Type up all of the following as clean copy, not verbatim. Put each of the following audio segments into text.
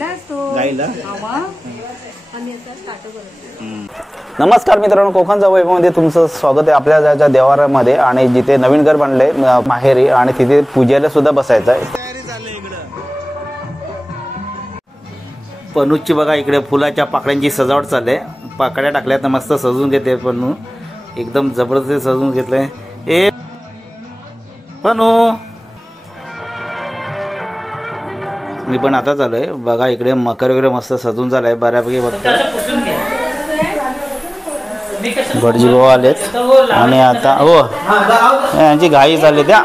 गाईला नमस्कार मित्रांनो, कोकणच्या वैभवमध्ये तुमचं स्वागत आहे आपल्या देवारामध्ये. आणि जिथे नवीन घर बांधलंय माहेरी आणि तिथे पूजेला सुद्धा बसायचं आहे. पनूची बघा इकडे फुलाच्या पाकळ्यांची सजावट चालली आहे. पाकळ्या टाकल्या तर मस्त सजून घेते पनू, एकदम जबरदस्त सजून घेतलंय. ए पनू, मी पण आता चालू बघा इकडे मकर वगैरे मस्त सजून झालाय बऱ्यापैकी. बघता भटजी भाऊ आलेत आणि आता हो यांची घाई चालली त्या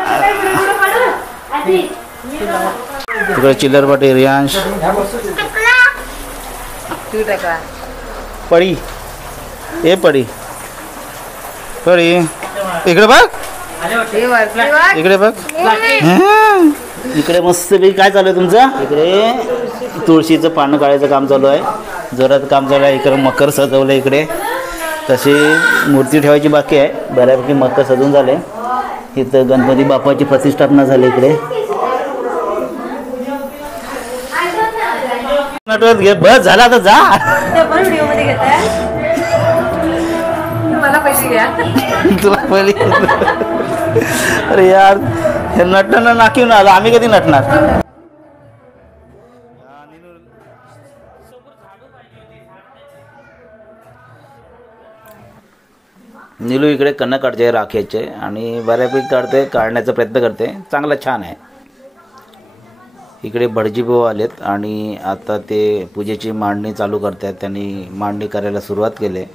तिकडे चिल्लर पाटी रियांश पडी ए पडी पडी इकडे बघ, इकडे बघ. इकडे मस्त पैकी काय चालू आहे तुमचं? इकडे तुळशीचं पानं काढायचं काम चालू आहे, जोरात काम चालू आहे. इकडे मकर सजवलं, इकडे तशी मूर्ती ठेवायची बाकी आहे. बऱ्यापैकी मकर सजून झाले. इथं गणपती बाप्पाची प्रतिष्ठापना झाली. इकडे घे बस झाला आता जा. तुला पहिली अरे यार हे नटणं नाकीवून आलं, आम्ही कधी नटणार? नीलू इकडे कन्न काढते राखेचे आणि बऱ्यापैकी काढते, काढण्याचा प्रयत्न करते. चांगला छान आहे. इकडे भटजी भाऊ आलेत आणि आता ते पूजेची मांडणी चालू करतात. त्यांनी मांडणी करायला सुरुवात केली.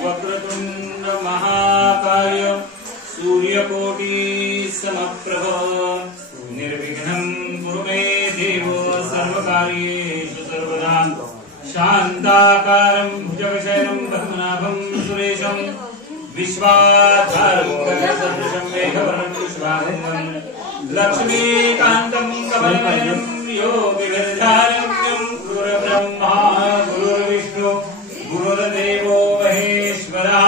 वक्रतुंड महाकाय सूर्यकोटि समप्रभ निर्विघ्नं कुरु मे देव सर्वकार्येषु सर्वदा. शान्ताकारं भुजगशयनं पद्मनाभं सुरेशं विश्वाधारं गगनसदृशं मेघवर्णं शुभांगं लक्ष्मीकान्तं कमलनयनं योगिविरधारण्यं गुरुर्ब्रह्मा गुरुर्विष्णु गुरुर्देवो महेश्वरः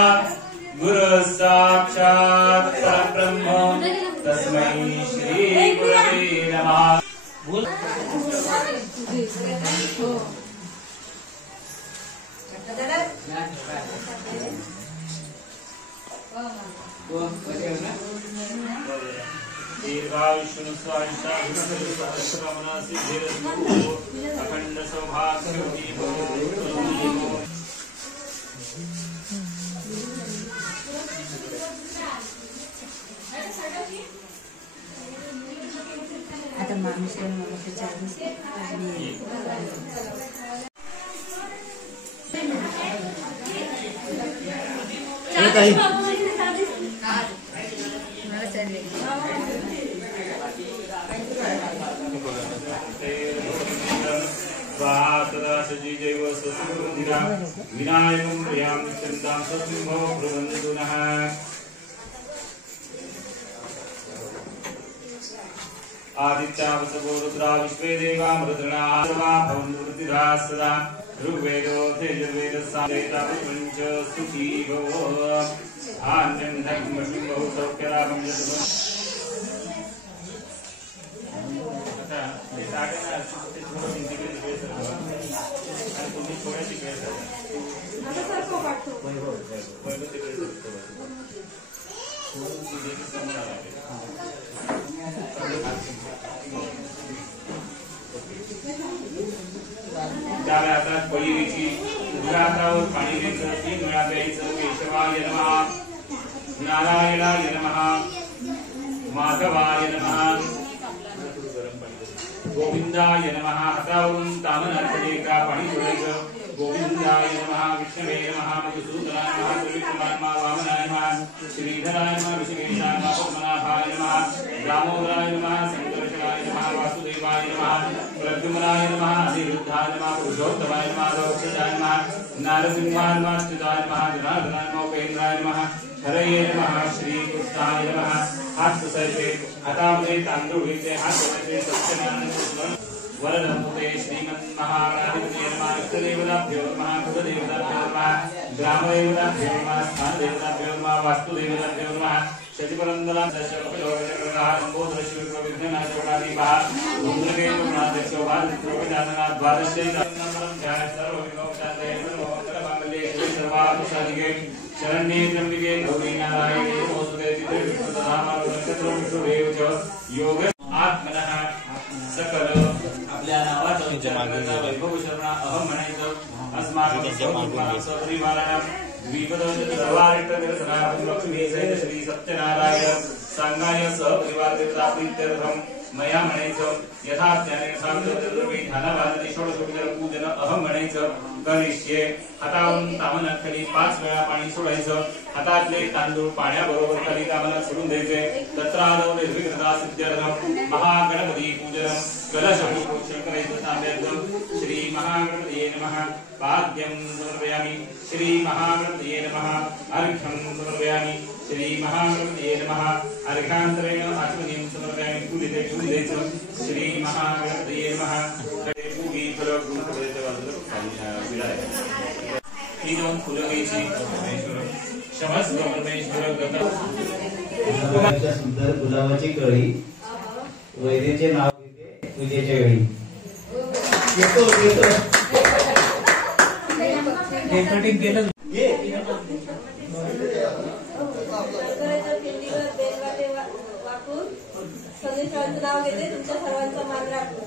गुरुः साक्षात् परब्रह्म तस्मै श्री गुरवे नमः. दीर्घायुष्यं स्वायुष्यं सिद्धिरस्तु अखंड सौभाग्यवती भव. आता माणूस विनायकं प्रियां चन्दां सत्संभो ब्रुवन्तु नः. आदित्यावसवो रुद्रा विश्वे देवा मृदृणा सर्वा भवन्तु वृद्धिधा सदा. ऋग्वेदो यजुर्वेदः सामवेदः पञ्च सुखी भव. आन्यं धर्मं बहु सौख्यलाभं यत् आता हे साडे ना ते थोडं इंटिग्रेट आणि तुम्ही थोड्याशी डाव्या हातात पळीची उजव्या हातावर पाणी घ्यायचं 3 वेळा प्यायचं. केशवाय नमः, नारायणाय नमः, माधवाय नमः, गोविंदाय नमः. हातावरून तामनाकडे का पाणी सोडायचं. गोविंदाय नमः, विष्णवे नमः, मधुसूदनाय नमः, त्रिविक्रमाय नमः, वामनाय नमः, श्रीधराय नमः, ऋषिकेशाय नमः, पद्मनाभाय नमः, दामोदराय नमः, संकर्षणाय नमः, वासुदेवाय नमः, प्रद्युम्नाय नमः, अनिरुद्धाय नमः, पुरुषोत्तमाय नमः, गौक्षजाय नमः, नारसिंहाय नमः, च्युताय नमः, जनार्दनाय नमः, उपेन्द्राय नमः, हरये नमः, श्रीकृष्णाय नमः. हात पुसायचे, हातामध्ये तांदूळ घ्यायचे, हात धुवायचे. सत्यनारायण वरदमुते श्रीमन्महागणाधिपतये नमः. इष्टदेवताभ्यो नमः, कुलदेवताभ्यो नमः, ग्रामदेवताभ्यो नमः, स्थानदेवताभ्यो नमः, वास्तुदेवताभ्यो नमः. शचिपरन्दलां दशकपिलोकचक्रगणः विघ्ननाशोकादीपः धूम्रकेतुगुणाध्यक्षो भारतत्रोपजाननाथ द्वादशैतन्नम्बरं ध्याय सर्वविघ्नोपशान्तये सर्वमङ्गलमाङ्गल्ये शिवे सर्वार्थसाधिके शरण्ये त्र्यम्बिके गौरी नारायणे नमोस्तुते. नक्षत्रं च योग आत्मनः सकल आपल्या नावाचं उच्चार करायचा. वैभव शरणा अहम म्हणायचं. अस्माकं सपरिवाराणां द्विपदं सर्वारिष्टनिरसनार्थं लक्ष्मी सहित श्री सत्यनारायण सांगाय सहपरिवार देवता प्रीत्यर्थं मया म्हणायचं. यथाज्ञाने सामवेदद्रव्ये ध्यानावादने षोडशोपचार पूजन अहम म्हणायचं. करिष्ये. हातावरून तामनाखाली 5 वेळा पाणी सोडायचं. हातातले तांदूळ पाण्याबरोबर खाली तामनात सोडून द्यायचे. तत्रादौ निर्विघ्नता सिद्ध्यर्थं महागणपती पूजनं कलशपुष्पोक्षण करायचं तांब्याचं. श्री महागणपतये नमः. पाद्यं समर्पयामि. श्री महागणपतये नमः. अर्घ्यं समर्पयामि. श्री महागणपतये नमः. अर्घांतरेण आचमनीं समर्पयामि. फुलिते ठेवून द्यायचं. श्री महागणपतये नमः. पूगी फल गुणपदेच्या बाजूला ही 2 फुलं घ्यायची. क्षमस्व परमेश्वर सुंदर गुलाबाची कळी वैद्याचे नाव घेते पूजेच्या वेळी. नाव घेते. तुमच्या सर्वांचा मान राखतो.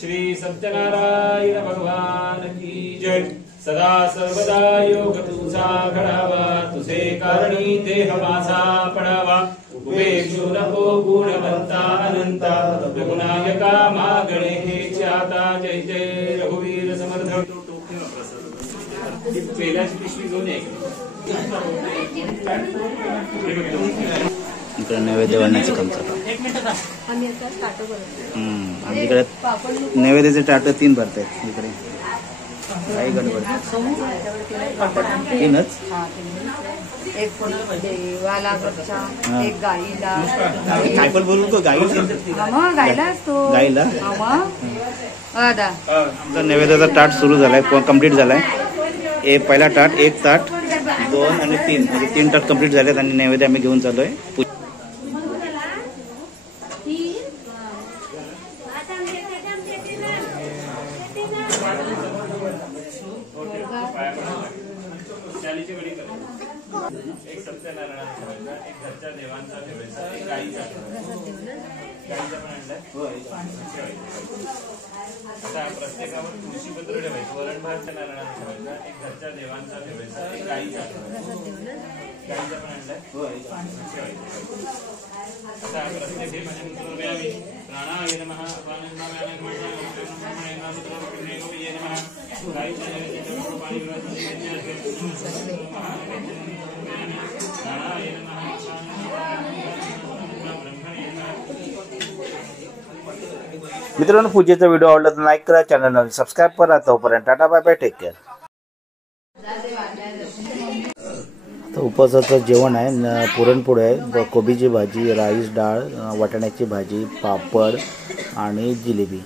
श्री सत्यनारायण भगवान की जय. सदा सर्वदा योग तुझा घडावा. तुझे कारणी देह माझा पडावा. उपेक्षु नको गुणवंता अनंता. रघुनायका मागणे हे च्याता. जय जय रघुवीर समर्थ. पेलाची पिशवी घेऊन इकडे नैवेद्य वाढण्याचं काम चालू. आमच्याकडे नैवेद्याचे टाट 3 भरत आहेत इकडे. आई गणपती तीनच एक देवाला गच्चा, एक गाईला, काय पण बोलू का गाई मग गायला असतो गाईला दादा. आमचा नैवेद्याचा ताट सुरू झालाय, कम्प्लीट झालाय. पहिला ताट, एक ताट, 2 आणि 3 म्हणजे 3 ताट कम्प्लीट झालेत आणि नैवेद्य आम्ही घेऊन चाललोय. एक सत्यनारायण ठेवायचा, एक घरच्या देवांचा ठेवायचा, एक गाईचा ठेवायचा पण आणलाय. आता प्रत्येकावर तुळशीपत्र ठेवायचं, वरण भात नारळाचा ठेवायचा, एक घरच्या देवांचा ठेवायचा, एक गाईचा ठेवायचा पण आणलाय. आता प्रत्येक हे म्हणजे प्राणाय नमः, अपानंदाय नमः, ब्रह्मणे नमः, सुत्रपतिने नमः, गाईच्या नैवेद्यावर पाणी मित्रांनो, पूजेचा व्हिडिओ आवडला तर लाईक करा, चॅनलला सबस्क्राईब करा. तोपर्यंत tata bye bye, take care. तर उपवासाचं जेवण आहे, पुरणपोळी आहे, कोबीची भाजी, राईस, डाळ, वाटाण्याची भाजी, पापड आणि जिलेबी.